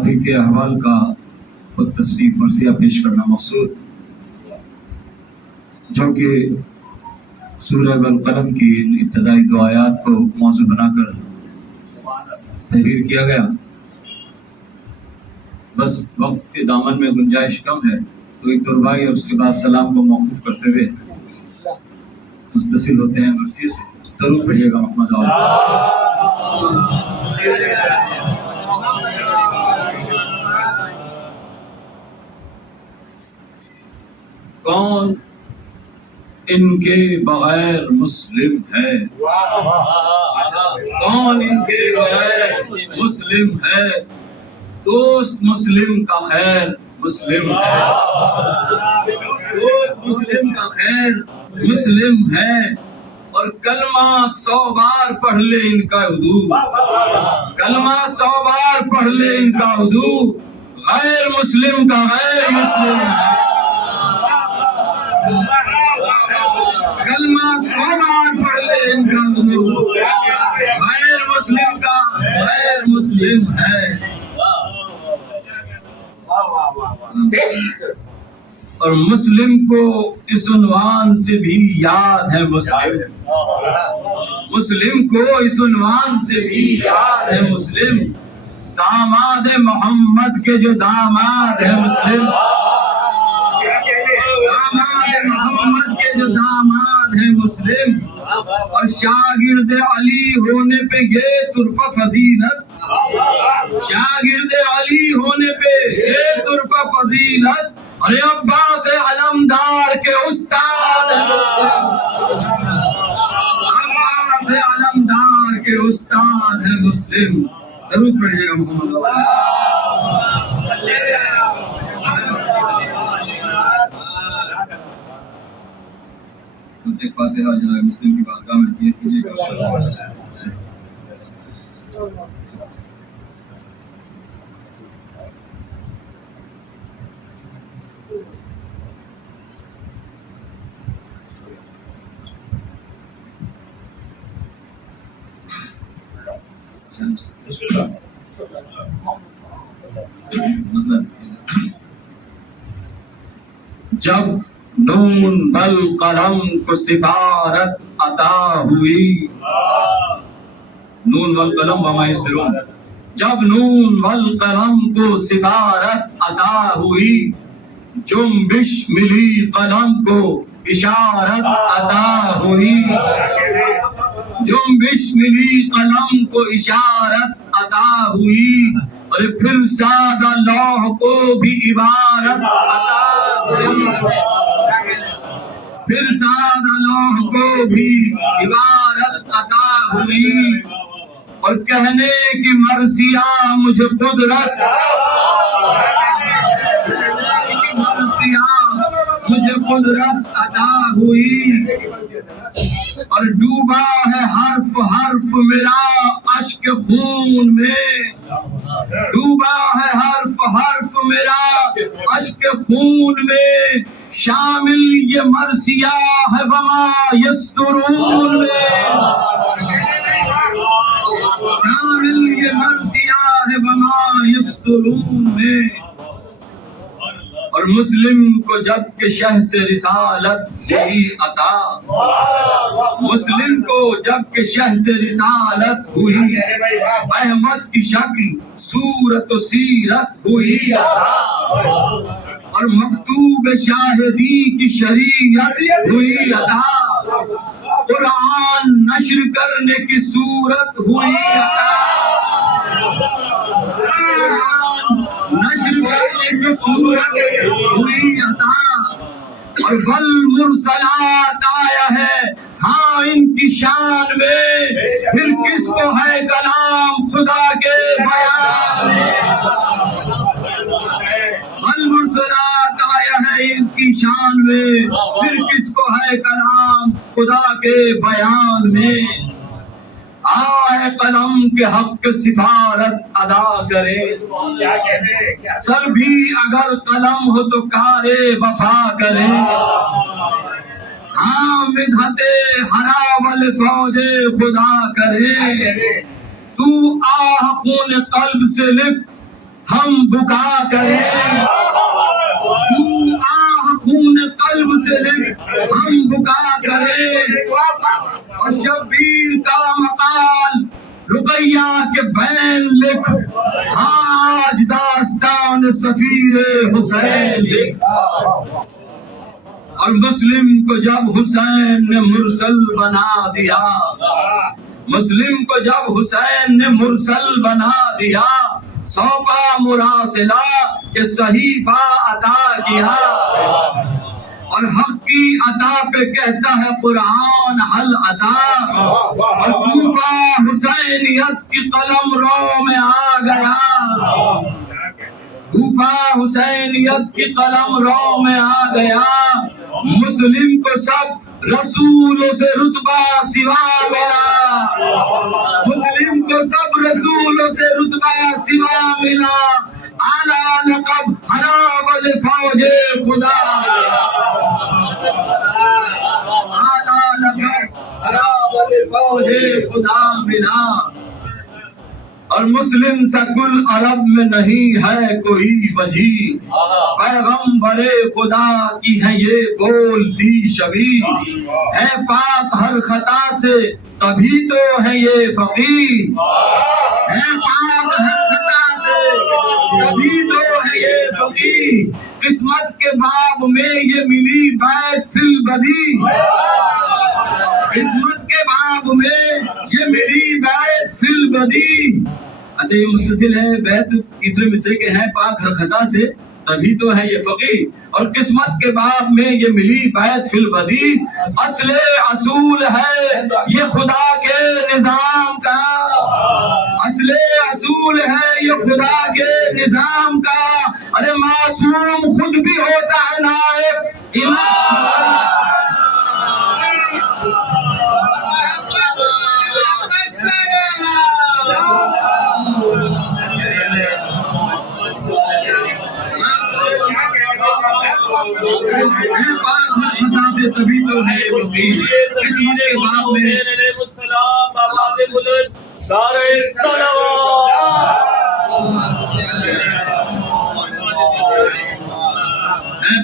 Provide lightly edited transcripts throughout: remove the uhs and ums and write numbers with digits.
آپ ہی کے احوال کا خود تصریف مرثیہ پیش کرنا مقصود، جو کہ سورہ والقلم کی ان ابتدائی دو آیات کو موضوع بنا کر تحریر کیا گیا۔ بس وقت کے دامن میں گنجائش کم ہے تو ایک دو رباعی اور اس کے بعد سلام کو موقوف کرتے ہوئے متصل ہوتے ہیں مرثیے سے۔ ضرور پڑھیے گا محمد کون ان کے بغیر مسلم ہے، کون ان کے بغیر مسلم ہے، دوست مسلم کا خیر مسلم ہے، دوست مسلم کا خیر مسلم ہے، اور کلمہ 100 بار پڑھ لے ان کا اردو، کلمہ 100 بار پڑھ لے ان کا اردو، غیر مسلم کا غیر مسلم ہے، کلمہ 100 بار پڑھ لے ان کا اردو، غیر مسلم کا غیر مسلم ہے۔ اور مسلم کو اس عنوان سے بھی یاد ہے مسلم، مسلم کو اس عنوان سے بھی یاد ہے مسلم، داماد محمد کے جو داماد ہے مسلم، داماد محمد کے جو داماد ہے مسلم، اور شاگرد علی ہونے پہ یہ طرفہ فضیلت، شاگرد علی ہونے پہ یہ طرفہ فضیلت، اور عباس علمدار کے استاد ہے مسلم، عباس علمدار کے استاد ہے مسلم۔ ضرور پڑھیے گا محمد بس ایک فاتحہ جناب مسلم کی بارگاہ میں کیے کیجیے گا۔ جب نون بل قلم کو سفارت عطا ہوئی، نون والقلم وما یسطرون، جب نون والقلم کو سفارت عطا ہوئی، جنبش ملی قلم کو اشارت عطا ہوئی، جنبش ملی قلم کو اشارت عطا ہوئی، اور پھر سادہ لوح کو بھی عبارت عطا ہوئی، پھر سادہ لوح کو بھی عبارت عطا ہوئی، اور کہنے کی مرثیہ مجھے قدرت، مجھے قدرت عطا ہوئی، اور ڈوبا ہے حرف حرف میرا اشک خون میں، ڈوبا ہے حرف حرف میرا اشک خون میں، شامل یہ مرثیہ ہے وما یسترون میں، شامل یہ مرثیہ ہے وما یسترون میں۔ اور مسلم کو جب کہ شہ سے رسالت ہوئی عطا، مسلم کو جب کہ شہ سے رسالت ہوئی، احمد کی شکل صورت و سیرت ہوئی عطا، اور مکتوب شاہدی کی شریعت ہوئی عطا، قرآن نشر کرنے کی صورت ہوئی عطا، نشر کرنے کی صورت ہوئی عطا، اور والمرسلات آیا ہے ہاں ان کی شان میں، پھر کس کو ہے کلام خدا کے بیان میں، والمرسلات آیا ہے ان کی شان میں، پھر کس کو ہے کلام خدا کے بیان میں، آئے قلم کے حق کے سفارت ادا کرے، سر بھی اگر قلم ہو تو کار وفا کرے، ہاں مدحت ہراول فوج خدا کرے، تو آہ خون قلب سے لکھ ہم بکا کریں، تو آہ خون قلب سے لکھ ہم بکا کریں، اور شبیر کا مقال رقیہ کے بین لکھ، آج داستان سفیر حسین لکھ۔ اور مسلم کو جب حسین نے مرسل بنا دیا، مسلم کو جب حسین نے مرسل بنا دیا، سونپا مراسلہ کہ صحیفہ عطا کیا، اور حق کی عطا پہ کہتا ہے قرآن حل عطا، اور کوفہ حسینیت کی قلم رو میں آ گیا، کوفہ حسینیت کی قلم رو میں آ گیا، مسلم کو سب رسولوں سے رتبہ سوا ملا، مسلم کو سب رسولوں سے رتبہ سوا ملا، اعلیٰ لقب ہراول فوج خدا، اعلیٰ لقب ہراول فوج خدا ملا۔ اور مسلم سا کل عرب میں نہیں ہے کوئی وجہ، پیغمبر خدا کی ہے یہ بولتی شبیہ، ہے پاک ہر خطا سے تبھی تو ہے یہ فقیہ، ہے پاک ہر خطا سے تبھی تو ہے یہ فقیہ، قسمت کے باب میں یہ ملی بیت فی البدی، قسمت کے باب میں یہ ملی بیت فی البدی۔ اچھا یہ مسلسل ہے، بیت تیسرے مصرے کے ہیں، پاک ہر خطا سے تبھی تو ہے یہ فقیہ، اور قسمت کے باب میں یہ ملی بیت فی البدی، اصل اصول ہے یہ خدا کے نظام کا، اصل اصول ہے یہ خدا کے نظام کا، ارے معصوم خود بھی ہوتا ہے نائب امام، تبھی تو ہے قسمت کے باب میں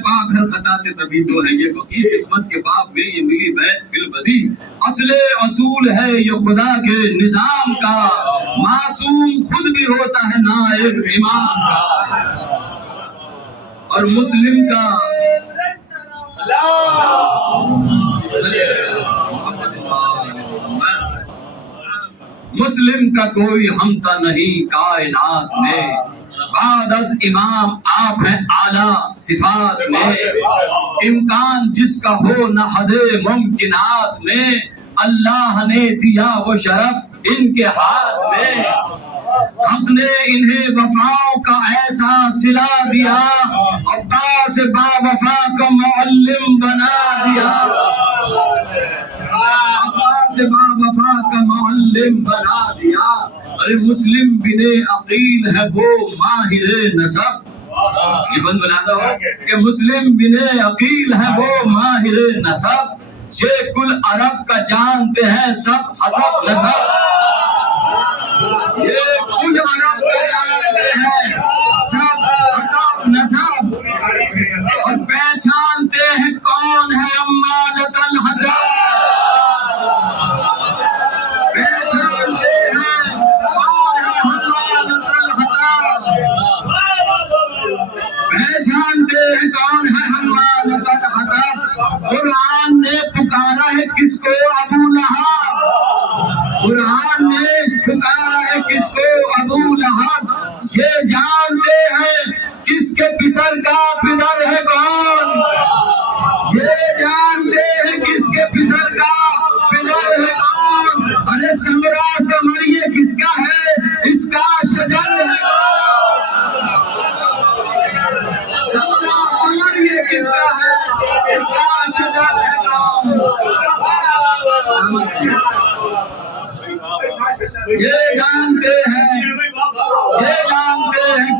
پاک ہر خطا سے تبھی تو ہے یہ فقیر، قسمت کے باب میں یہ ملی بیت فی البدی، اصل اصول ہے یہ خدا کے نظام کا، معصوم خود بھی ہوتا ہے نائب امام کا۔ اور مسلم کا مسلم کا کوئی ہمتا نہیں کائنات میں، بعد از امام آپ ہیں اعلیٰ صفات میں، امکان جس کا ہو نہ حد ممکنات میں، اللہ نے دیا وہ شرف ان کے ہاتھ میں، حق نے انہیں وفاؤں کا ایسا صلہ دیا، عباس با وفا کا معلم بنا دیا، عباس با وفا کا معلم بنا دیا۔ ارے مسلم بن عقیل ہے وہ ماہر نسب، یہ بند بناتا ہو کہ مسلم بن عقیل ہے وہ ماہر نسب، یہ کل عرب کا جانتے ہیں سب حسب نسب، یہ کل عرب کا جانتے ہیں سب حسب نسب، اور پہچانتے ہیں کون ہے امالت الحجاب، پہچانتے ہیں کون ہے امالت الحجاب، پہچانتے ہیں کون ہے امالت الحجاب۔ قرآن نے پکارا ہے کس کو ابو لہب، قرآن نے پکارا ہے کس کو ابو لہب، یہ جانتے ہیں کس کے پسر کا پدر ہے کون، یہ جانتے ہیں کس کے پسر کا پدر ہے کون، ارے سمرا سمر یہ کس کا ہے اس کا شجر ہے کون، سمرا سمر یہ کس کا ہے اس کا شجر ہے کون، یہ جانتے ہیں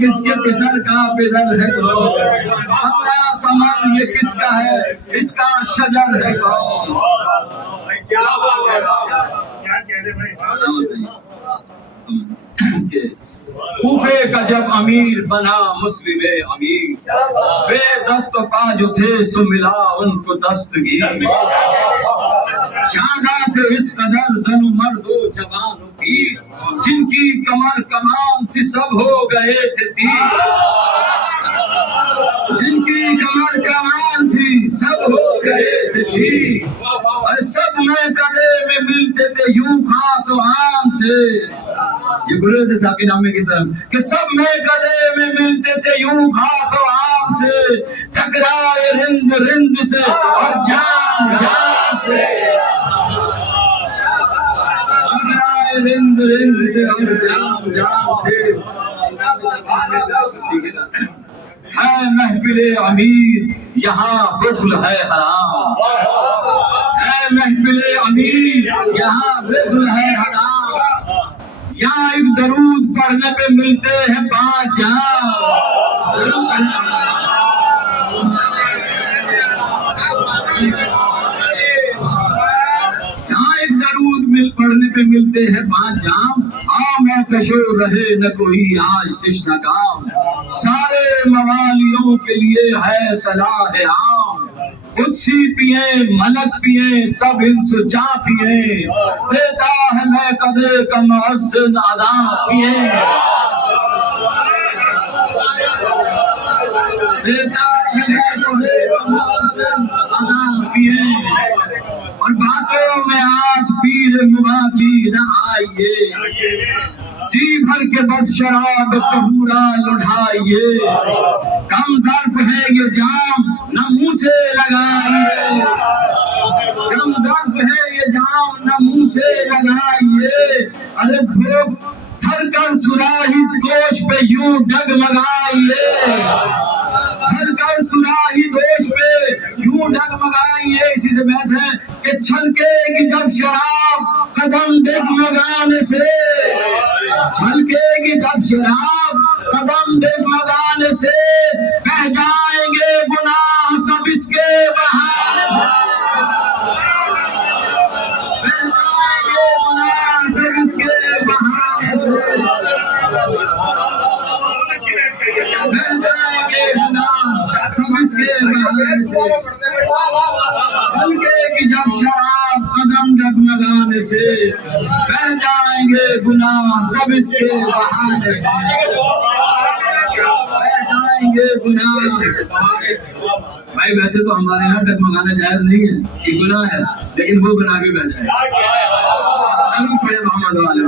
کس کے پسر کا پدر ہے کون، سمرا سمر یہ کس کا ہے اس کا شجر ہے کون۔ کوفے کا جب امیر بنا مسلم امیر، بے دست و پا جو تھے سو ملا ان کو دستگیر، جاگا تھے اس قدر زن و مرد و جوان و پیر، جن کی کمر کمان تھی سب ہو گئے تھے تیر، جن کی کمر کمان تھی سب ہو گئے تھے تیر، اور سب میں کدے میں ملتے تھے یوں خاص و عام سے، یہ گریز ساقی نامے کی طرف کہ سب میں کدے میں ملتے تھے یوں خاص و عام سے، ٹکرائے رند رند سے اور جان جان سے، ٹکرائے رند رند سے اور جان جان سے۔ ہے محفل امیر یہاں بخل ہے حرام، ہے محفل امیر یہاں بخل ہے حرام، یہاں ایک درود پڑھنے پہ ملتے ہیں 5 جام، یہاں ایک درود پڑھنے پہ ملتے ہیں 5 جام، ہاں میں کشو رہے نہ کوئی آج تشنہ کام، سارے موالیوں کے لیے ہے صلاح عام، قدسی پیئیں ملک پیئیں سب انس و جاں پیئیں، دیتا ہے میں قدے کا محسن اذان پیئیں، دیتا ہے میں قدے کا محسن اذان پیئیں، اور باتوں میں آج پیر مبا کی نہ آئیے، جی بھر کے بس شراب کبورا لڑھائیے، کم ظرف ہے یہ جام نہ منہ سے لگائیے، کم ظرف ہے یہ جام نہ منہ سے لگائیے، ارے دھوپ تھر کر سراہی دوش پہ یوں ڈگمگائیے، تھر کر سراہی دوش پہ یوں ڈگمگائیے، اسی سے بیت ہے کہ چھلکے گی جب شراب قدم ڈگمگانے سے، چھلکے گی جب شراب قدم ڈگمگانے سے، بہہ جائیں گے گناہ سب اس کے بہانے سے، بہہ جائیں گے گناہ سب اس کے بہانے سے، بہہ جائیں گے گناہ سب اس کے بہانے سے، چھلکے گی جب شراب قدم ڈگمگانے سے، بہہ جائیں گے گناہ سب اس کے بہانے سے، بہہ جائیں گے گناہ۔ بھائی ویسے تو ہمارے یہاں ڈگمگانا جائز نہیں ہے، یہ گناہ ہے، لیکن وہ گناہ بھی بہ جائے، پڑھے محمد والے،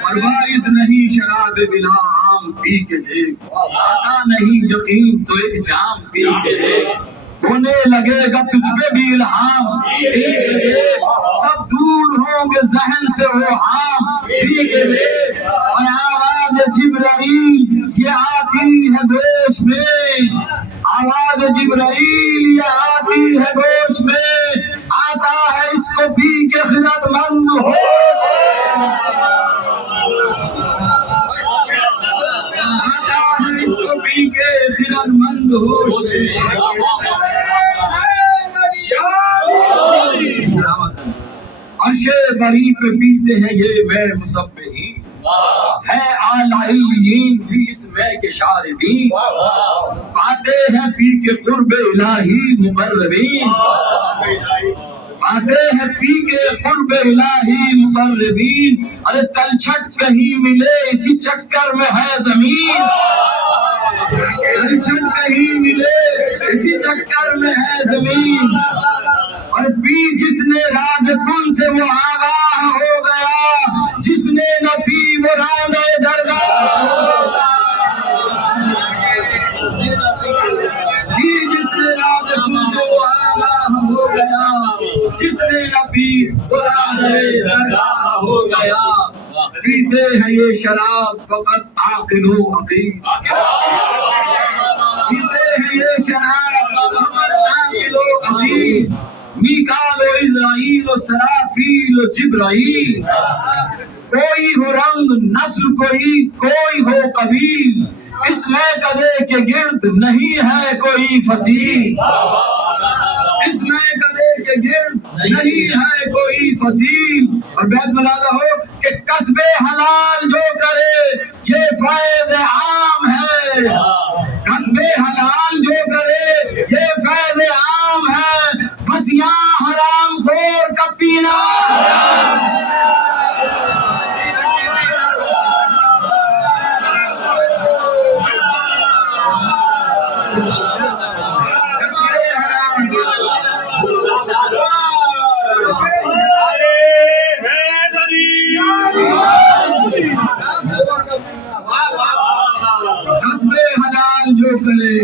اور باعث نہیں شراب بلا عام پی کے دیکھ، آتا نہیں یقین تو ایک جام پی کے دیکھ، ہونے لگے گا تجھ پہ بھی الہام پی کے دیکھ، سب دور ہوں گے ذہن سے وہ عام پی کے دیکھ، اور آواز جبرائیل یہ آتی ہے گوش میں، آواز جبرائیل یہ آتی ہے گوش میں، آتا ہے اس کو پی کے خرد مند ہوش میں، آتا ہے اس کو پی کے خرد مند ہوش میں، عرش بری پہ پیتے ہیں یہ میں مصبحین، ہے اعلی علیین بھی اس میں کے شاربین، آتے ہیں پی کے قرب الہی مقربین، آتے ہیں پی کے قرب الہی مقربین، ارے تلچھٹ کہیں ملے اسی چکر میں ہے زمین، تلچھٹ کہیں ملے اسی چکر میں ہے زمین، اور پی جس نے راز کن سے وہ آگاہ ہو گیا، جس نے نہ پی وہ راندے درگاہ ہو گیا، پی جس نے راز کن سے وہ آگاہ ہو گیا، جس نے نہ پی وہ راندے درگاہ ہو گیا، پیتے ہیں یہ شراب فقط عاقل و عقیل، پیتے ہیں یہ شراب فقط عاقل و عقیل، میکال و اسرائیل و سرافیل و جبرائیل، کوئی ہو رنگ نسل کوئی ہو قبیل، اس میں کدے کے گرد نہیں ہے کوئی فصیل، اس میں کدے کے کے گرد نہیں ہے کوئی فصیل. اور بیت ملازہ ہو کہ کسب حلال جو کرے یہ فیض عام ہے. کسب حلال جو کرے یہ فیض عام ہے. بس یہاں حرام خور کا پینا کسب حلال جو کرے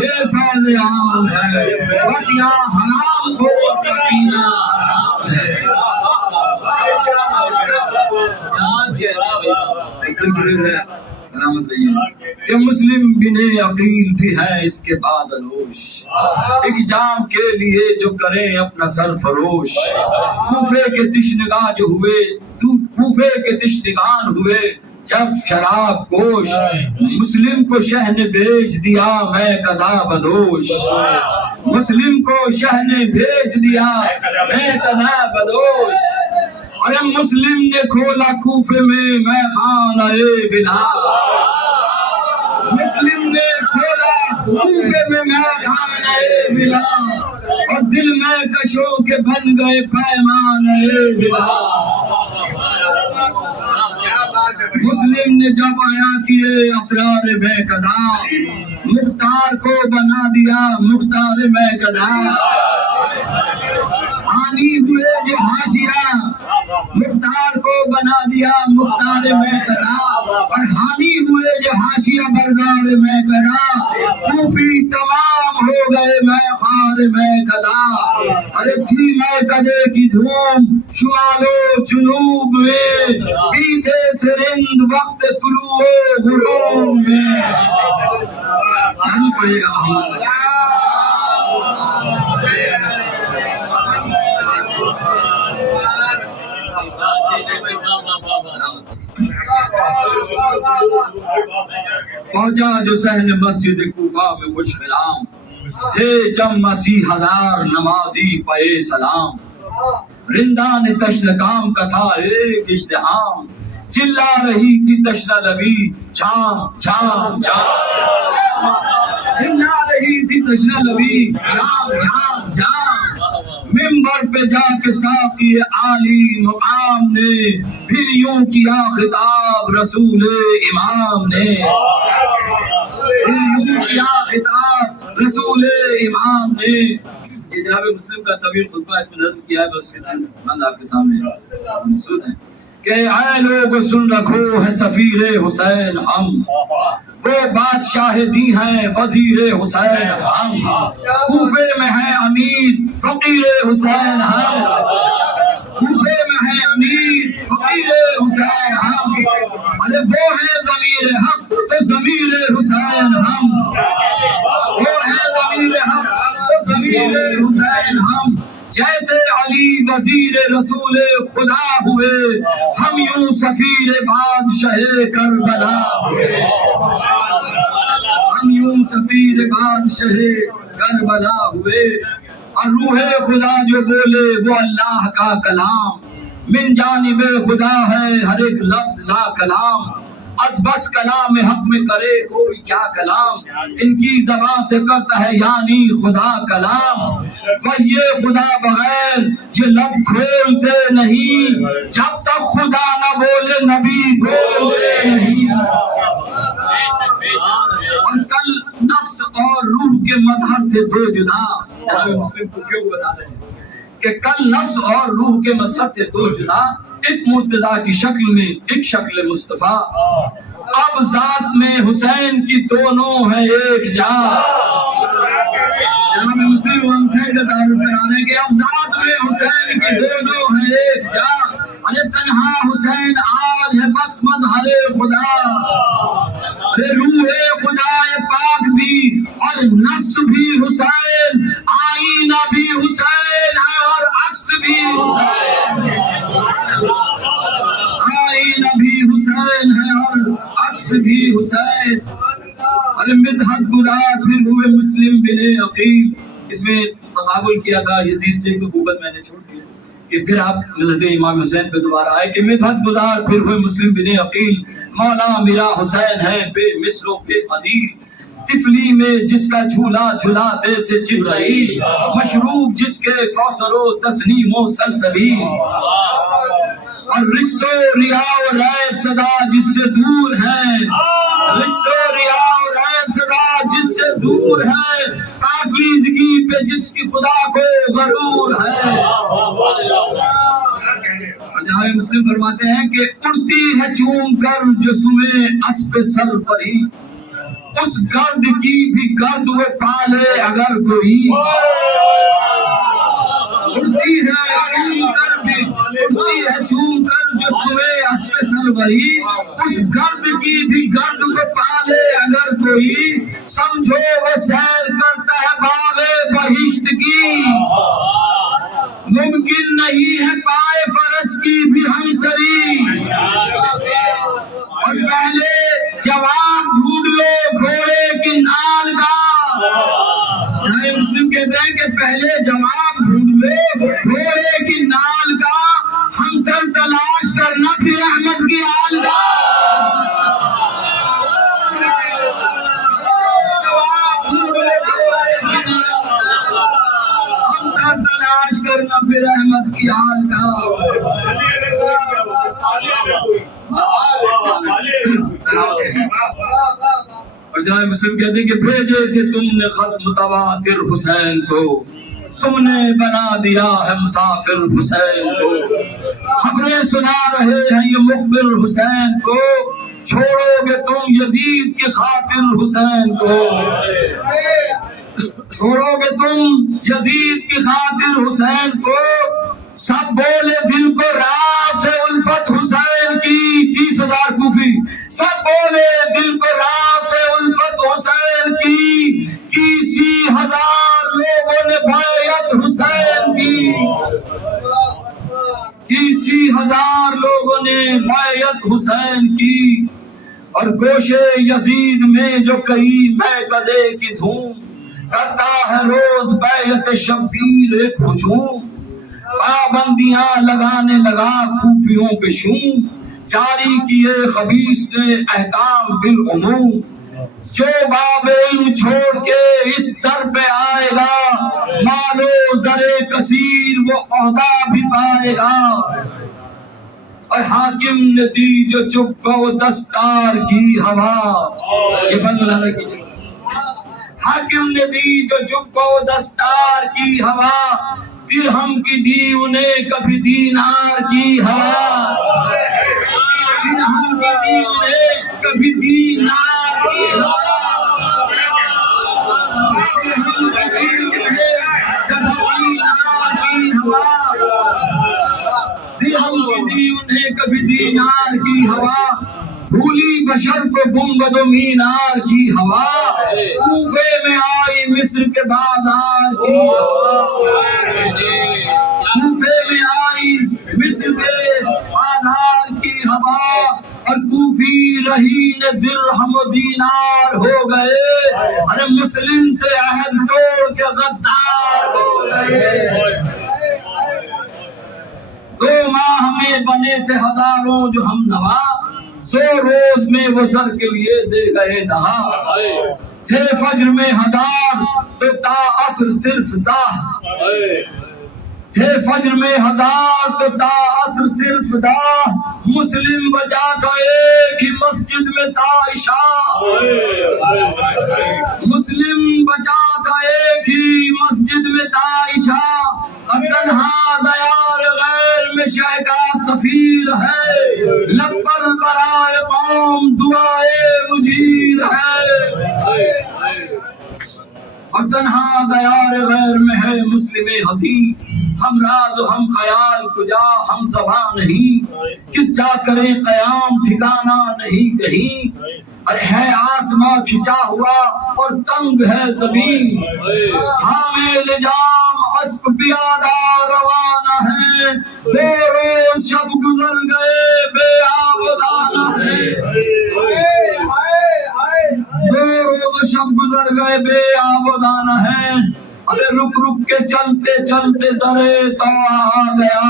یہ فیض عام ہے. بس یہاں حرام خور کا پینا حرام ہے. سلامت رہیے. یہ مسلم بن عقیل بھی ہے اس کے بعد انوش. ایک جام کے لیے جو کریں اپنا سر فروش. کوفے کے تشنگاہ جو ہوئے کوفے کے تشنگان ہوئے جب شراب کوش. مسلم کو شہ نے بھیج دیا میں کدا بدوش. مسلم کو شہ نے بھیج دیا میں کدا بدوش. ارے مسلم نے کھولا کوفے میں خانہ بلال. مسلم نے کھولا کوفے میں خانہ بلال. اور دل میں کشوں کے بن گئے پیمانے بلال. مسلم نے جب آیا کیے اسرار میں قدا مختار کو بنا دیا مختار میں قدا. حانی ہوئے جو حاشیہ مختار کو بنا دیا مختار میں قدا. اور حانی ہوئے جو حاشیہ بردار میں قدا. کوفی تمام ہو گئے میں خار میں قدا. ارے تھی میں قدے کی دھوم شمال و جنوب میں پیتے تھے رند وقت طلوع و غروب میں. نہیں پڑے گا پہنچا جو سہن مسجد کوفہ میں خوش خرام. تھے جب مسیح ہزار نمازی پے سلام. رندان تشن کام کا تھا ایک اشتہام. چلا رہی تھی تشنہ لبی چھام چھام چھام. چلا رہی تھی تشنہ لبی چھام چھام چھام. منبر پہ جا کے ساقی عالی مقام نے پھر یوں کیا خطاب رسول امام نے. پھر یوں کیا خطاب رسول امام نے. یہ جناب مسلم کا طویل خطبہ اس میں نظم کیا ہے. بس چند بند آپ کے سامنے موجود ہیں کہ اے لوگ سن رکھو ہے سفیر حسین ہم. وہ بادشاہ دی ہیں وزیر حسین ہم. کوفے میں ہے امیر فقیر حسین ہم. کوفے میں ہے امیر فقیر حسین ہم. ارے وہ ہے ضمیر حق تو ضمیر حسین ہم. وہ ہے ضمیر حق تو ضمیر حسین ہم. جیسے علی وزیر رسول خدا ہوئے ہم یوں سفیر بادشاہ کربلا ہوئے. ہم یوں سفیر بادشاہ کربلا ہوئے. اور روح خدا جو بولے وہ اللہ کا کلام. من جانب خدا ہے ہر ایک لفظ لا کلام. از بس کلام حق میں کرے کوئی کیا کلام. ان کی زبان سے کرتا ہے یعنی خدا کلام. وہی خدا بغیر یہ لب کھولتے نہیں. جب تک خدا نہ بولے نبی بولتے نہیں. اور کل نفس اور روح کے مظہر تھے دو جدا. مسلم کوفیوں کو بتا دیں کہ کل نفس اور روح کے مظہر تھے دو جدا. ایک مرتضیٰ کی شکل میں ایک شکل مصطفیٰ. اب ذات میں حسین کی دونوں ہیں ایک جا. جناب مسلم ہم حسین کا تعارف کرانے کہ اب ذات میں حسین کی دونوں ہیں ایک جا. ارے تنہا حسین آج ہے بس مظہر خدا. ارے روح خدا پاک بھی اور نفس بھی حسین. آئینہ بھی حسین ہے اور عکس بھی حسین. آئینہ بھی حسین ہے اور عکس بھی حسین. ارے مدحت گزار پھر ہوئے مسلم بن عقیل. اس میں تقابل کیا تھا یزید سے، حکومت میں نے چھوڑ دی کہ پھر آپ ملت امام حسین پہ دوبارہ آئے کہ مدحت گزار پھر ہوئے مسلم بن عقیل، مولا میرا حسین ہے بے مثل و بے بدیل، طفلی میں جس کا جھولا جھلاتے تھے جبرائیل، مشروب جس کے کوثر و تسنیم و سلسبیل، اور رشت و ریا و ریب صدا جس سے دور ہے، رشت و ریا و ریب صدا جس سے دور ہے، پاکیزگی پہ جس کی خدا کو غرور ہے۔ جہاں مسلم فرماتے ہیں کہ اڑتی ہے چوم کر جسمِ اسب سرفری، اس گرد کی بھی گرد وہ پالے اگر کوئی، اڑتی ہے چوم کر جسمِ اسب سرفری، اس گرد کی بھی گرد وہ پالے اگر کوئی، سمجھو وہ سیر کرتا ہے باغ بہشت کی، ممکن نہیں ہے پائے فرس کی بھی ہمسری، اور پہلے جواب ڈھونڈ لو گھوڑے کی نال کا، مسلم کہتے ہیں کہ پہلے جواب ڈھونڈ لو گھوڑے کی نال کا، ہم سر تلاش کرنا پھر احمد کی آل کا، ہم سر تلاش کرنا پھر احمد کی آل کا۔ اور جہاں مسلم کہتے ہیں کہ بھیجے تھے تم نے خط متواتر حسین کو، تم نے بنا دیا ہے مسافر حسین کو، خبریں سنا رہے ہیں یہ مخبر حسین کو، چھوڑو گے تم یزید کی خاطر حسین کو، چھوڑو گے تم یزید کی خاطر حسین کو، سب بولے دل کو راز ہے الفت حسین کی، 30,000 کوفی، سب بولے دل کو راز ہے الفت حسین کی، 30,000 لوگوں نے بیعت حسین کی، 30,000 لوگوں نے بیعت حسین کی، اور گوشے یزید میں جو کئی بیعقدے کی دھوم، کرتا ہے روز بیعت شبیر ایک ہجوم، پابندیاں لگانے لگا کوفیوں پہ شوم، جاری کیے خبیث نے احکام بالعموم، جو باب علم چھوڑ کے اس در پہ آئے گا، مال و زر کثیر وہ عہدہ بھی پائے گا، اور حاکم نے دی جو چپ و دستار کی ہوا، یہ بند بنا کیجیے، حاکم نے دی جو چپ و دستار کی ہوا، درہم کی دی انہیں کبھی دینار کی ہوا، درہم کی دی انہیں کبھی دینار کی ہوا، درہم کی دی انہیں کبھی دینار کی ہوا، درہم کی دی انہیں کبھی دینار کی ہوا، بھولی بشر کو گنبد و مینار کی ہوا، کوفے میں آئی مصر کے بازار کی ہوا، کوفے میں آئی مصر کے بازار کی ہوا، اور کوفی رہین درہم و دینار ہو گئے، ارے مسلم سے عہد توڑ کے غدار ہو گئے، 2 ماہ میں بنے تھے ہزاروں جو ہم نوا، 100 روز میں وہ زر کے لیے دے گئے دہا، تھے فجر میں 1000 تو تا عصر صرف 10، تھے فجر میں 1000 تو تا عصر صرف 10، مسلم بچا تھا ایک ہی مسجد میں تا عشاء، مسلم بچا تھا ایک ہی مسجد میں تا عشاء، اور تنہا دیار غیر میں شہ کا سفیر ہے، لب پر برائے قوم دعائے مجیر ہے، اور تنہا دیار غیر میں ہے مسلم حزین، ہم راز و ہم خیال کجا ہم زباں نہیں، کس جا کریں قیام ٹھکانا نہیں کہیں، ارے ہے آسماں کھچا ہوا اور تنگ ہے زمین، حامل لجام اسب پیادہ روانہ ہے، 2 روز شب گزر گئے بے آب و دانہ ہے، 2 روز شب گزر گئے بے آب و دانہ ہے، ارے رک رک کے چلتے چلتے درے تو آ گیا،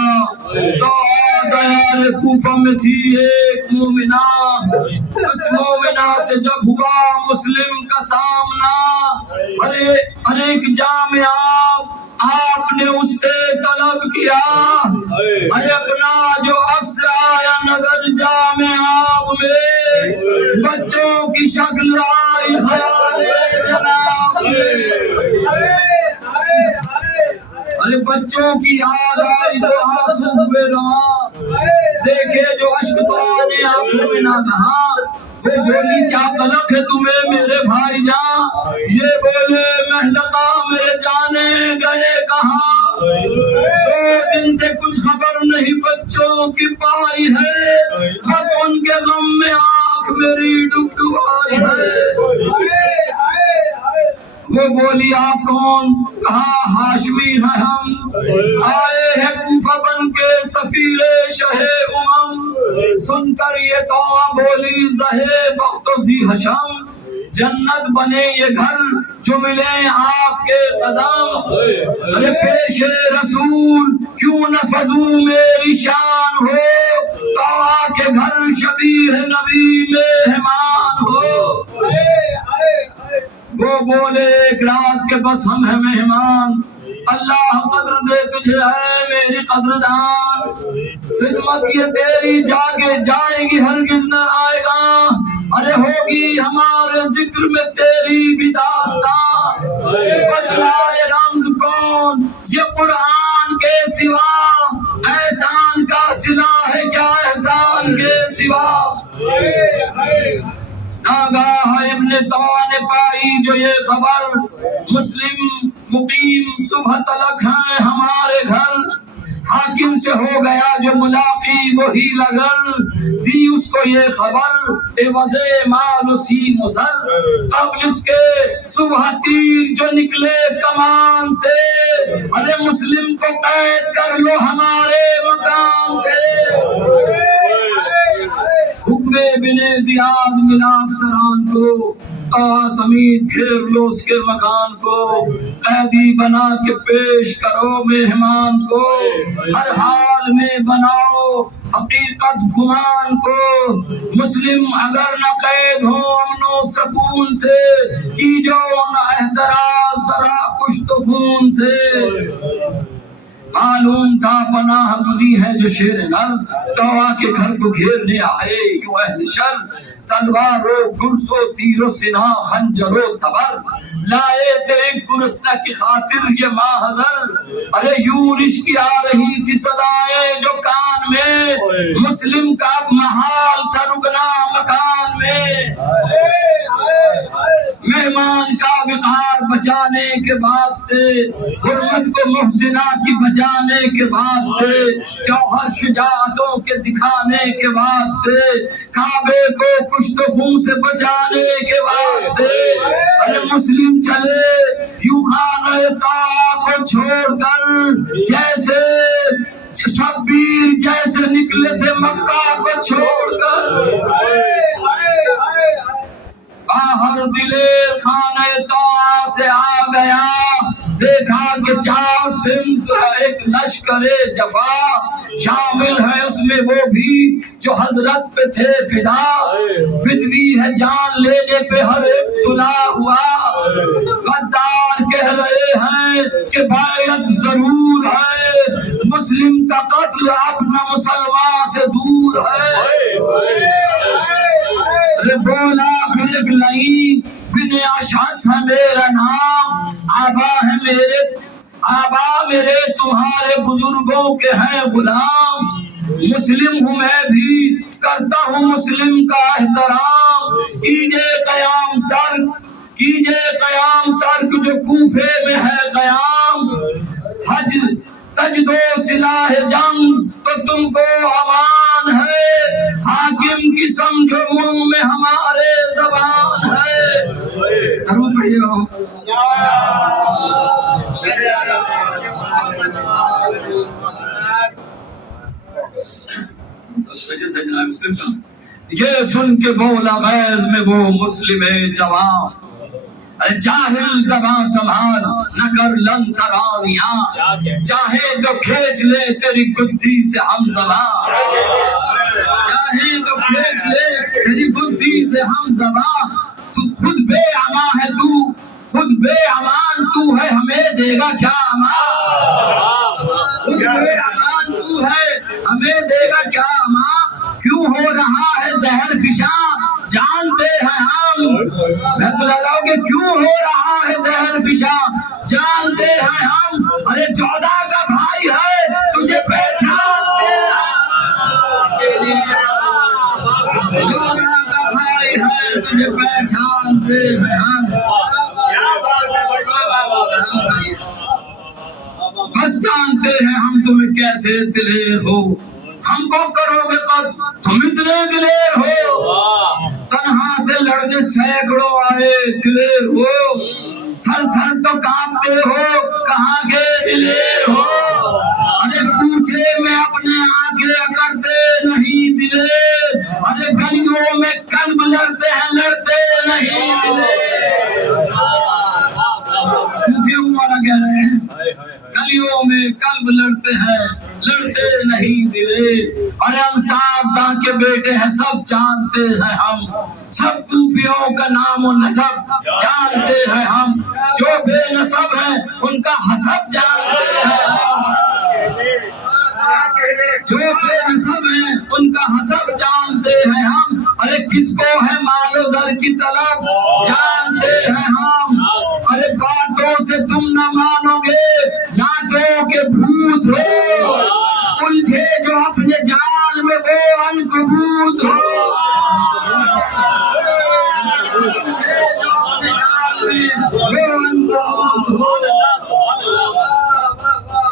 تو آ گیا۔ ارے کوفہ میں تھی ایک مومنہ، اس مومنہ سے جب ہوا مسلم کا سامنا، ارے ایک جامعہ آپ نے اس سے طلب کیا، ارے اپنا جو عکس آیا نظر جامعہ میں، بچوں کی شکل آئی خیال جناب میں، ارے بچوں کی یاد آئی تو آنسو ہوئے رہا، دیکھے جو اشک تو آنے آنکھوں میں نہ کہا، وہ بولی کیا قلق ہے تمہیں میرے بھائی جان، یہ بولے محلقہ میرے جانے گئے کہاں، 2 دن سے کچھ خبر نہیں بچوں کی پائی ہے، بس ان کے غم میں آنکھ میری ڈبڈبائی ہے۔ وہ بولی آپ کون؟ کہا ہاشمی ہیں ہم، آئے ہیں کوفہ بن کے سفیر شہ سن کر یہ تو بولی زہے بخت و ذی حشم، جنت بنے یہ گھر جو ملے آپ کے قدم، ارے پیش رسول کیوں نہ فضو میری شان ہو، تو کے گھر شبیہ نبی مہمان ہو۔ وہ بولے ایک رات کے بس ہم ہیں مہمان، اللہ قدر دے تجھے ہے میری قدردان، خدمت یہ تیری جاگے جائے گی ہرگز نہ آئے گا، ارے ہوگی ہمارے ذکر میں تیری بھی داستان، بدلائے رمز کون یہ قرآن کے سوا، احسان کا صلہ ہے کیا احسان کے سوا۔ ناگاہ ابن طوع نے پائی جو یہ خبر، مسلم مقیم صبح تلک ہیں ہمارے گھر، حاکم سے ہو گیا جو ملاقی وہی لگر، دی اس کو یہ خبر عوض مال و سیم و زر، قبل اس کے صبح تیر جو نکلے کمان سے، ارے مسلم کو قید کر لو ہمارے مکان سے۔ حکم بن زیاد ملا افسران کو، طوع سمیت گھیر لو اس کے مکان کو، قیدی بنا کے پیش کرو مہمان کو، ہر حال میں بناؤ حقیقت گمان کو، مسلم اگر نہ قید ہو امن و سکون سے، کی جو نہ احتراز ذرا کشت خون سے۔ معلوم تھا پناہ گزی ہے جو شیر نر، طوع کے گھر کو گھیرنے آئے یوں اہل شر، تلوار و گرز و تیر و سناں خنجر و تبر، لائے تھے گرسنہ کی خاطر یہ ماحضر، ارے یوں رشک آ رہی تھی صدائیں جو کان میں، مسلم کا محال تھا رکنا مکان میں، مہمان کا وقار بچانے کے واسطے، حرمت کو محسنہ کی بچانے کے واسطے، جوہر شجاعتوں کے دکھانے کے واسطے، کعبے کو کشت و خون سے بچانے کے واسطے، ارے مسلم چلے یوں خانہ طوع کو چھوڑ کر، جیسے شبیر جیسے نکلے تھے مکہ کو چھوڑ کر، باہر دلیر خانہ طوع سے آ گیا، دیکھا کہ 4 سمت ہے ایک لشکر جفا، شامل ہے اس میں وہ بھی جو حضرت پہ تھے فدا، فدوی ہے جان لینے پہ ہر ابتلا ہوا، غدار کہہ رہے ہیں کہ بیعت ضرور ہے، مسلم کا قتل اپنا مسلمان سے دور ہے۔ بولا پھر ایک لائن بن اشعث ہے میرا نام، آبا میرے تمہارے بزرگوں کے ہیں غلام، مسلم ہوں میں بھی کرتا ہوں مسلم کا احترام، کیجئے قیام ترک جو کوفے میں ہے قیام، حج تجد و سلاح جنگ تو تم کو امان ہے، حاکم کی سمجھو منہ میں ہمارے زبان ہے۔ درود پڑھیے گا۔ یہ سن کے بولا غیظ میں وہ مسلم جوان، ارے جاہل زبان سنبھال نہ کر لن ترانیاں، چاہے تو کھینچ لے تیری گدھی سے ہم زبان، چاہے تو کھینچ لے تیری گدھی سے ہم زبان، تو خود بے امان ہے، تو خود بے امان تو ہے، ہمیں دے گا کیا امان، خود بے امان تو ہے ہمیں دے گا کیا امان، کیوں ہو رہا ہے زہر فشاں جانتے ہیں ہم، میں بتاؤ کہ کیوں ہو رہا ہے زہر فشاں جانتے ہیں ہم، ارے 14 کا بھائی ہے تجھے پہچانتے ہیں، 14 کا بھائی ہے تجھے پہچانتے ہیں ہم، بس جانتے ہیں ہم تمہیں کیسے دلیر ہو، ہم کو کرو گے قتل تم اتنے دلیر ہو، تنہا سے لڑنے سینکڑوں آئے دلیر ہو، تھر تھر تو کانپتے ہو کہاں کے دلیر ہو، ارے پوچھے میں اپنے آگے کرتے نہیں دلیر، ارے گلیوں میں قلب لڑتے ہیں لڑتے نہیں دلیر، کوفیوں والا کہہ رہے ہیں گلیوں میں قلب لڑتے ہیں لڑتے نہیں دلیر، ارے انصاف داں کے بیٹے ہیں سب جانتے ہیں ہم، سب کوفیوں کا نام و نسب جانتے ہیں ہم، جو بے نسب ہیں ان کا حسب جانتے ہیں، جو بے نسب ہیں ان کا حسب جانتے ہیں ہم، ارے کس کو ہے مال و زر کی طلب جانتے ہیں ہم، ارے باتوں سے تم نہ مانو گے لاتوں کے بھوت ہو، الجھے جو اپنے جال میں وہ عنکبوت ہو،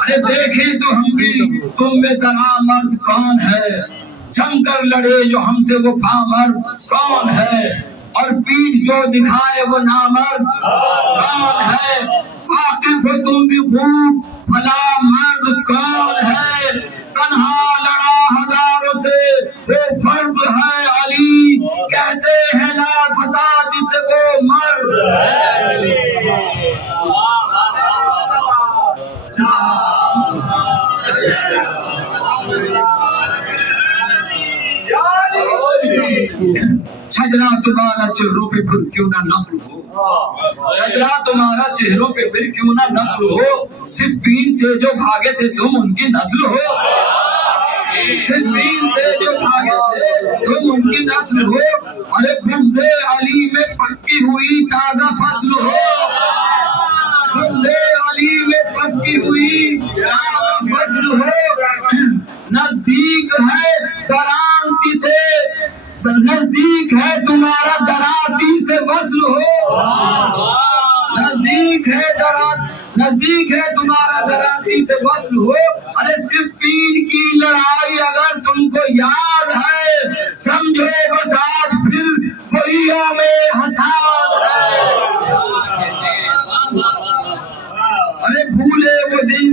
ارے دیکھیں تو ہم بھی تم میں ذرا مرد کون ہے، جم کر لڑے جو ہم سے وہ پامرد کون ہے، اور پیٹھ جو دکھائے وہ نامرد کون ہے، واقف ہو تم بھی خوب بھلا مرد کون ہے، تنہا لڑا ہزاروں سے وہ فرد ہے علی، کہتے ہیں لا فتح جسے وہ مرد ہے، شجرا تمہارا چہروں پہ پھر کیوں نہ نقل ہو، شجرا تمہارا چہروں پہ پھر کیوں نہ نقل ہو، صفین سے جو بھاگے تھے تم ان کی نسل ہو، صفین سے جو بھاگے تھے تم ان کی نسل ہو، ارے بغض علی میں پکی ہوئی تازہ فصل ہو، بغض علی میں پکی ہوئی تازہ فصل ہو، نزدیک ہے درانتی سے، نزدیک ہے تمہارا دراتی سے وصل ہو، نزدیک ہے تمہارا دراتی سے وصل ہو، ارے صفین کی لڑائی اگر تم کو یاد ہے سمجھو بس آج پھر وہی یوم حساد ہے، ارے بھولے وہ دن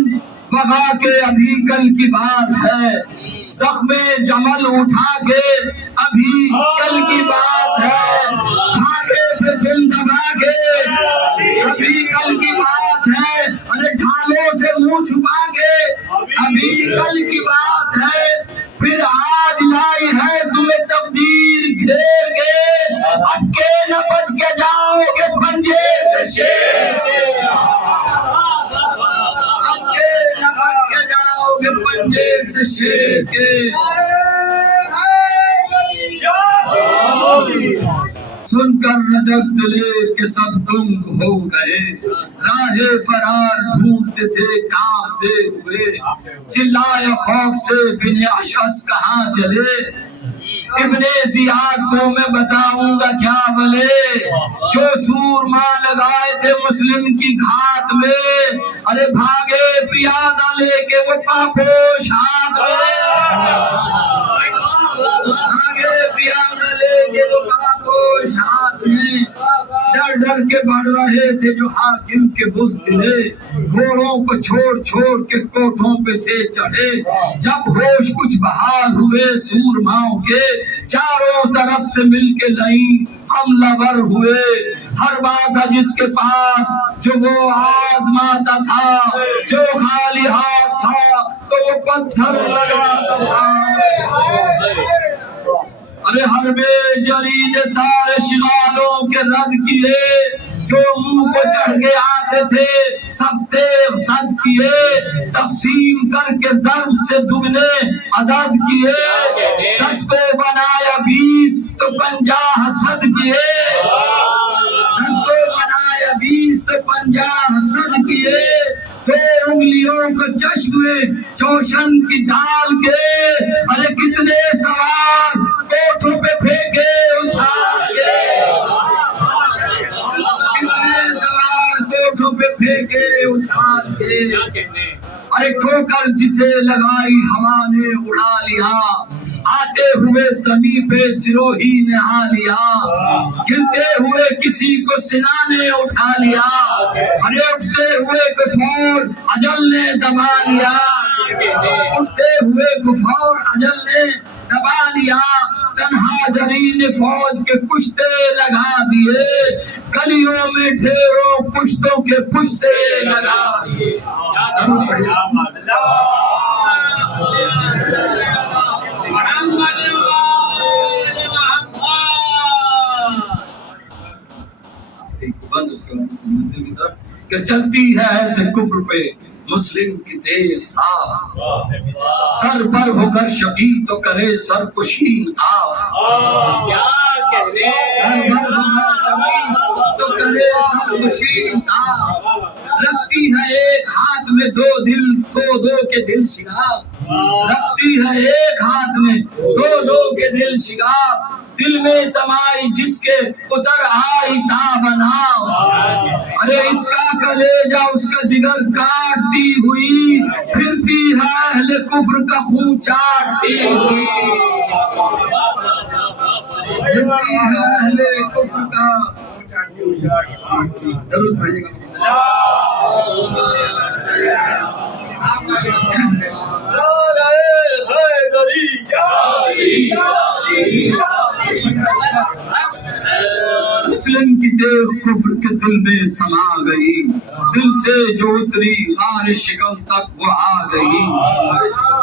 وغا کے ابھی کل کی بات ہے، زخم جمل اٹھا کے ابھی کل کی بات ہے، بھاگے تھے تم دبا کے ابھی کل کی بات ہے، ارے ڈھالوں سے منہ چھپا کے ابھی کل کی بات ہے، پھر آج لائی ہے تمہیں تقدیر گھیر کے، اب کے نہ بچ کے جاؤ گے پنجے سے شیر کے، اب کے نہ بچ کے جاؤ گے پنجے سے شیر کے، سن کر رجز دلیر کے سب گنگ ہو گئے، راہ فرار ڈھونڈتے تھے کانپتے ہوئے، چلائے خوف سے بن اشعث کہاں چلے، ابن زیاد کو میں بتاؤں گا کیا ولے، جو سورما لگائے تھے مسلم کی گھات میں، ارے بھاگے پیادہ لے کے وہ پاپوش ہاتھ میں، بھاگے پیادہ لے کے وہ پاپوش ہاتھ میں، ڈر ڈر کے بڑھ رہے تھے جو حاکم کے بزدلے، گھوڑوں کو چھوڑ چھوڑ کے کوٹھوں پہ تھے چڑھے، جب ہوش کچھ بحال ہوئے سورماؤں کے چاروں طرف سے مل کے نہیں حملہ ور ہوئے، ہر بات تھا جس کے پاس جو وہ آزماتا تھا، جو خالی ہاتھ تھا تو وہ پتھر لگاتا تھا۔ ارے ہر بے جری نے سارے شغالوں کے رد کیے، جو منہ کو چڑھ کے آتے تھے سب تیغ زد کیے، تقسیم کر کے ضرب سے دگنے عدد کیے، 10 کو بنایا 20 تو 50 صد کیے، 10 کو بنایا 20 تو 50 صد کیے، تو انگلیوں کو چشم جوشن کی ڈال کے، ارے کتنے سوار کوٹھوں پہ پھینکے اچھال کے، کتنے سوار کوٹھوں پہ پھینکے اچھال کے، ارے ٹھوکر جسے لگائی ہوا نے اڑا لیا، آتے ہوئے سمی پہ سروہی نے آ لیا، گرتے ہوئے کسی کو سنا نے اٹھا لیا، ارے اٹھتے ہوئے کفور اجل نے دبا لیا، اٹھتے ہوئے کفور اجل نے دبا لیا، تنہا جرین فوج کے کشتے لگا دیے، گلیوں میں ڈھیروں کشتوں کے پشتے لگا دیے۔ کہ چلتی ہے ایسے کفر پہ مسلم کی تیز صاف، سر پر ہو کر شقی تو کرے سر کشین آف، سر پر ہو کر شقی تو کرے سر کشین آف، رکھتی ہے ایک ہاتھ میں 2 دل تو 2 کے دل شگاف، رکھتی ہے ایک ہاتھ میں 2 کے دل شگاف، دل میں سمائی جس کے اتر آئی تا بناؤ، ارے اس کا کلیجہ اس کا جگر کاٹتی ہوئی، پھرتی ہے اہل کفر کا خون چاٹتی ہوئی، پھرتی ہے اہل کفر کا درود پڑھیے گا۔ مسلم کی تیغ کفر کے دل میں سما گئی، دل سے جو اتری غار شکم تک وہ آ گئی،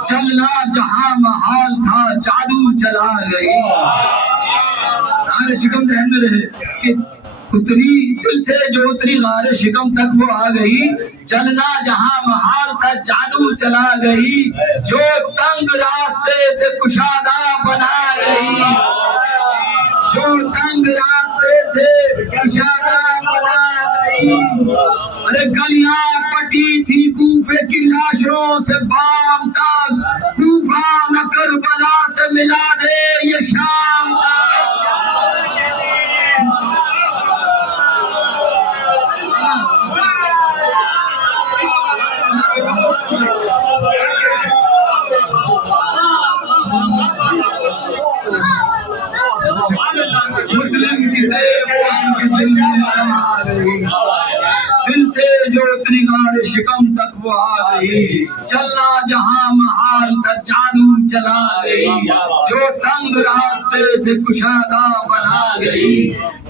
چلنا جہاں محال تھا جادو چلا گئی، غار شکم ذہن میں رہے کہ اتری دل سے جو اتری غار شکم تک وہ آ گئی، چلنا جہاں محال تھا جادو چلا گئی، جو تنگ راستے تھے کشادہ بنا گئی، جو تنگ راستے تھے کشادہ بنا گئی، ارے گلیاں پٹی تھی کوفے کی لاشوں سے بام تک، کوفہ نہ کربلا سے ملا دے یہ شام تک، مسلم کی تیغ کے دل میں سما گئی، دل سے جو اتنی غار شکم تک وہ آ گئی، چلنا جہاں محال تھا جادو چلا گئی، جو تنگ راستے تھے کشادہ بنا گئی،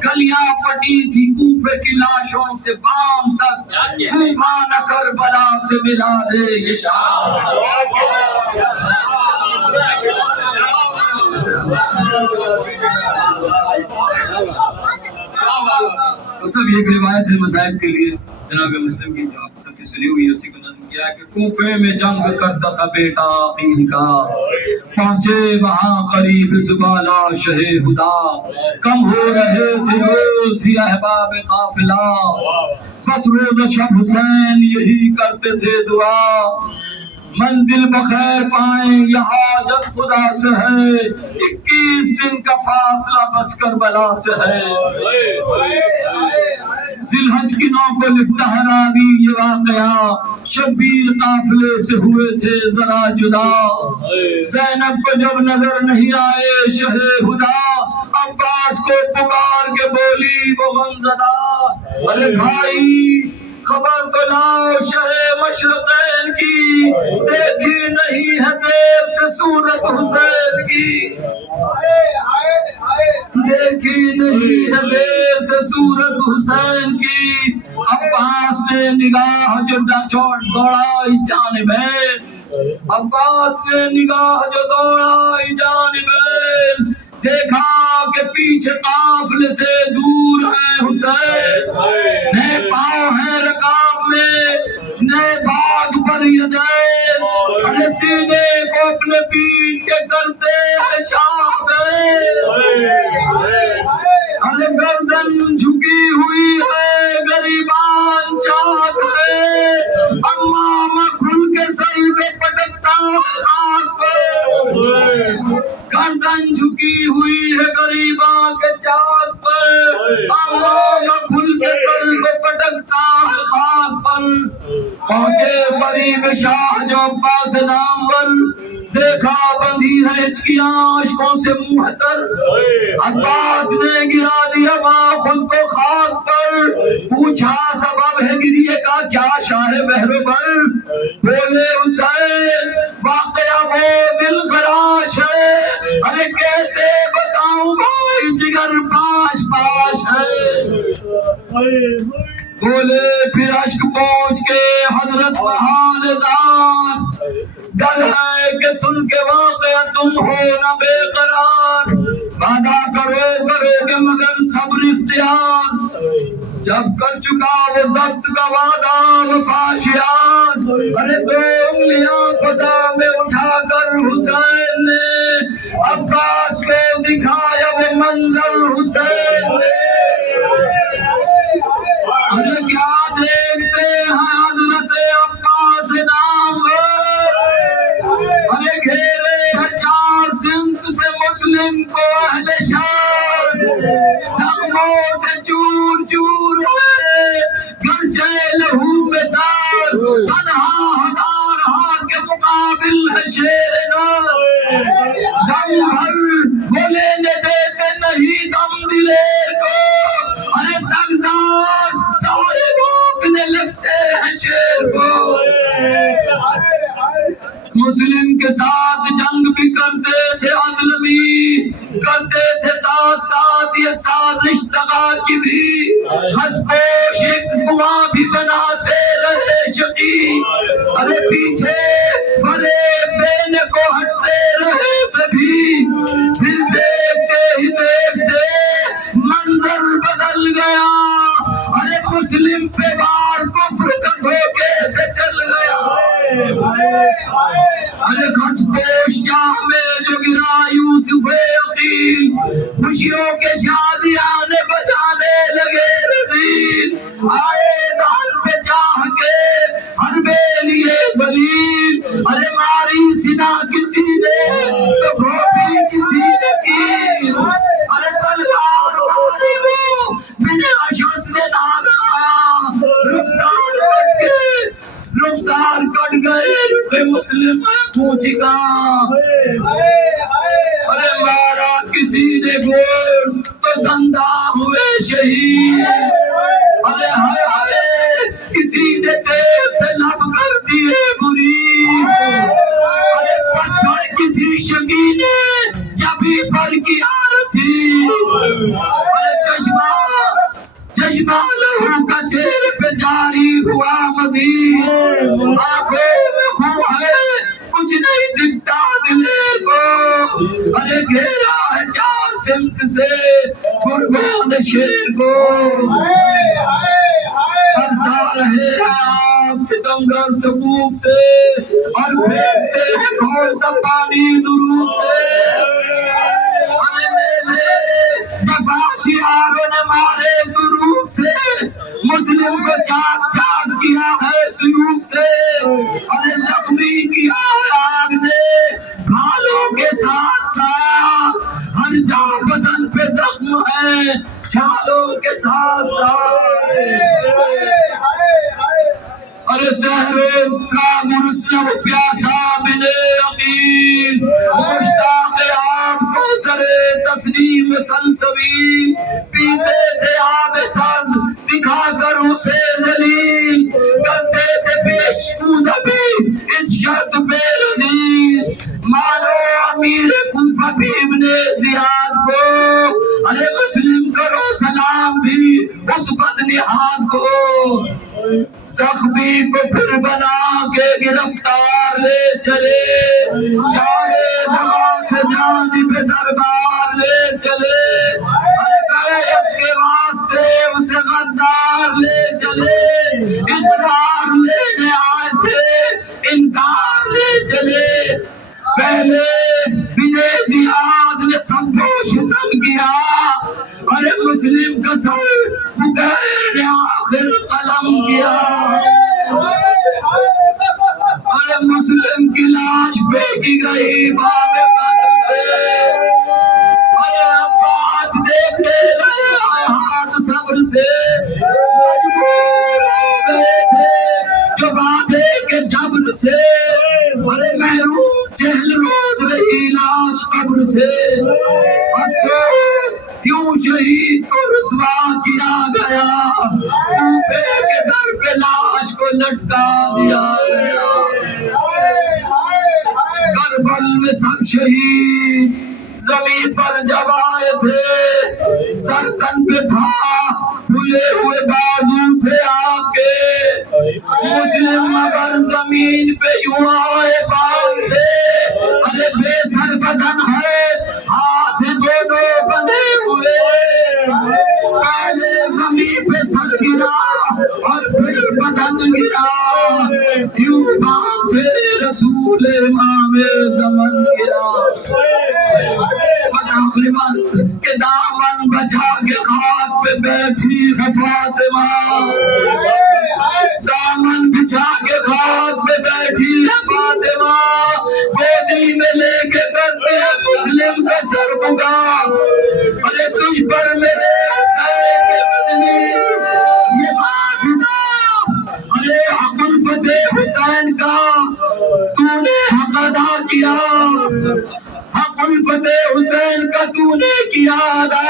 گلیاں پٹی تھی کوفے کی لاشوں سے بام تک، کوفہ نہ کربلا سے ملا دے یہ شام۔ وہ سب ایک روایت ہے مذاہب کے لیے، جناب مسلم کی جو آپ سب کی سنی ہوئی ہے اسی کو نظم کیا ہے کہ کوفے میں جنگ کرتا تھا بیٹا عقیل کا، پہنچے وہاں قریب زبالہ شہ ہدا، کم ہو رہے تھے روز ہی احباب قافلہ، بس روز و شب حسین یہی کرتے تھے دعا، منزل بخیر پائیں یہ حاجت خدا سے ہے، 21 دن کا فاصلہ بس کربلا سے ہے، ذی الحج کی 9 کو لکھتا ہے راوی یہ واقعہ، شبیر قافلے سے ہوئے تھے ذرا جدا، زینب کو جب نظر نہیں آئے شہ ہدا، عباس کو پکار کے بولی وہ غمزدہ، ارے بھائی خبر تو لاؤ شہ مشرقین کی، دیکھی نہیں ہے دیر سے صورت حسین کی، دیکھی نہیں ہے دیر سے صورت حسین کی، عباس نے نگاہ جو دوڑائی جانبین، عباس نے نگاہ جو دوڑائی جانبین، دیکھا کہ پیچھے قافلے سے دور ہے حسین، نئے پاؤں ہیں رکاب میں، نئے باغ پر یدین، ارے سینے کو اپنے پیٹ کے کرتے ہیں شاہدین، ارے گردن جھکی ہوئی ہے گریبان چاک ہے، امامہ کھل کے سر پہ پٹکتا ہے خاک پر، گردن جھکی ہوئی ہے غریباں کے چاک پر، امامہ کھل کے سر پہ پٹکتا ہے خاک پر، پہنچے قریب شاہ جو عباس نامور، دیکھا بندھی ہے ہچکیاں عشقوں سے منہ تر، عباس نے گرا دیا وہاں خود کو خاک پر، پوچھا سبب ہے گریے کا کیا شاہ بحر بر، بولے حسین واقعہ وہ دل خراش ہے، ارے کیسے بتاؤں بھائی جگر پاش پاش ہے، بولے پھر عشق پہنچ کے حضرت محال زار، ڈر ہے کہ سن کے واقعہ تم ہو نہ بے قرار، وعدہ کرو کہ مگر صبر اختیار، جب کر چکا وہ ضبط کا وعدہ وفاشیات، ارے 2 انگلیاں فضا میں اٹھا کر حسین نے عباس کو دکھایا وہ منظر حسین نے، ارے کیا دیکھتے ہیں حضرت عباس نام، ارے گھیرے ہیں 4 سمت سے مسلم کو اہل شان، زخموں سے چور چور ہے گرچہ لہو میں تار، تنہا ہزار کے مقابل ہے شیر نار، دم بھر وہ لینے دیتے نہیں دم دلیر کو، ارے سگزار سارے بھوکنے لگتے ہیں شیر کو، مسلم کے ساتھ جنگ بھی کرتے تھے ازلمی، کرتے تھے ساتھ ساتھ یہ سازش دغا کی بھی، حسب و شکوہ بھی بناتے رہے شقی، ارے پیچھے فریب دینے کو ہٹتے رہے سبھی، پھر دیکھتے ہی دیکھتے منظر بدل گیا، ارے مسلم پہ وار کفر کا دھوکے سے چل گیا، ارے خس پوش جاہ میں جو گرا یوسف عقیل، خوشیوں کے شادیانے بجانے لگے رزیل، آئے دان پہ چاہ کے ہر بے لیے ذلیل، ارے ماری سنا کسی نے تو گھوپی کسی نے کی، ارے تلوار ماری وہ بن اشوس نے داغا، رخسار کٹ گئے رخ مسلم پوچھ گا، ارے مارا کسی نے گوشت تو دندہ ہوئے شہید، ارے ہائے ہائے کسی نے تیب سے لب کر دیے بری، ارے پتھر کسی شکی نے جبھی پر کیا رسی، ارے چشمہ لہو کا چہرے پہ جاری ہوا مزید، آنکھوں میں خون ہے کچھ نہیں دکھتا دلیر کو، ارے گھیرا ہے 4 سمت سے قربان شیر کو، برسا رہے ہیں آپ ستمگر سبوب سے، اور پھینکتے ہیں کھولتا پانی ضرور سے، ارے میرے جفا شیاروں نے مارے دروب سے، مسلم کو چاک چاک کیا ہے سیوف سے، ارے زخمی کیا ہے آگ نے گھالوں کے ساتھ ساتھ، ہر جا بدن پہ زخم ہے چھالوں کے ساتھ ساتھ، ارے زہروں کا مرسل پیاسا بن عقیل، مشتاق آپ کو سر تسلیم سلسبیل، پیتے تھے آب سرد دکھا کر اسے ذلیل کرتے تھے پیش کوزہ بھی اس شرط پہ رذیل مانو امیر کوفہ بھی ابن زیاد کو ارے مسلم کرو سلام بھی اس بدنہاد کو زخمی کو پھر بنا کے گرفتار لے چلے چاہے دغا سے جانب دربار لے چلے ارے بیعت کے واسطے اسے غدار لے چلے اقرار لینے آئے تھے انکار لے چلے پہلے بن زیاد نے سب کو شتم کیا ارے مسلم کا سر بغیر نے آخر قلم کیا ارے مسلم کی لاش پھینکی گئی باب قصر سے ارے عباس دیکھتے رہے ہاتھ صبر سے مجبور ہو گئے تھے جو وعدے کے جبر سے ارے محروم چہل روز رہی لاش قبر سے افسوس یوں شہید کو رسوا کیا گیا کوفے کے در پہ لاش کو لٹکا دیا گیا کربل میں سب شہید زمین پر جب آئے تھے سر تن پہ تھا کھلے ہوئے بازو تھے آپ کے مسلم مگر زمین پہ یوں آئے بال سے ارے بے سر بدن ہے ہاتھ دونوں بندے ہوئے پہلے زمین پہ سر گرا اور پھر بدن گرا یوں بان سے رسول امام زمن گرا کے دامن بچا کے خاک پہ بیٹھی ہے فاطمہ دامن بچھا کے خاک پہ بیٹھی ہے فاطمہ گودی میں لے کے کرتے ہیں مسلم کا سر بگا ارے تجھ پر میرے حسین کے بدلی یہ معافدہ ارے حق الفتح حسین کا تو نے حق ادا کیا حق الفتح حسین کا تو نے کیا ادا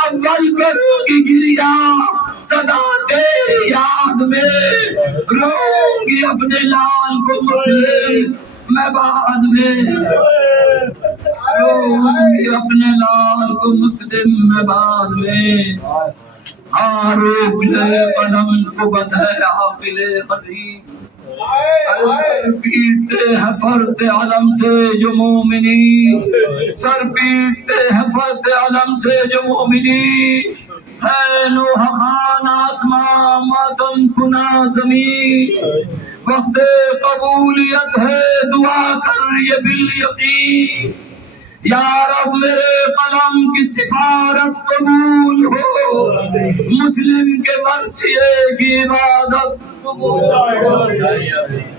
اول کروں گی گریا صدا تیری یاد میں رہوں گی اپنے لال کو مسلم میں بعد میں رہوں گی اپنے لال کو مسلم میں بعد میں ہاں روک لے قدم کو بس ہے عاقل حزین سر پیٹتے ہیں فرد علم سے جو مومنی سر پیٹتے ہیں فرد علم سے جو مومنی ہے نوح خان آسمان ماتم کنا زمین وقت قبولیت ہے دعا کر یہ بالیقین یا رب میرے قلم کی سفارت قبول ہو مسلم کے مرثیے کی عبادت قبول ہو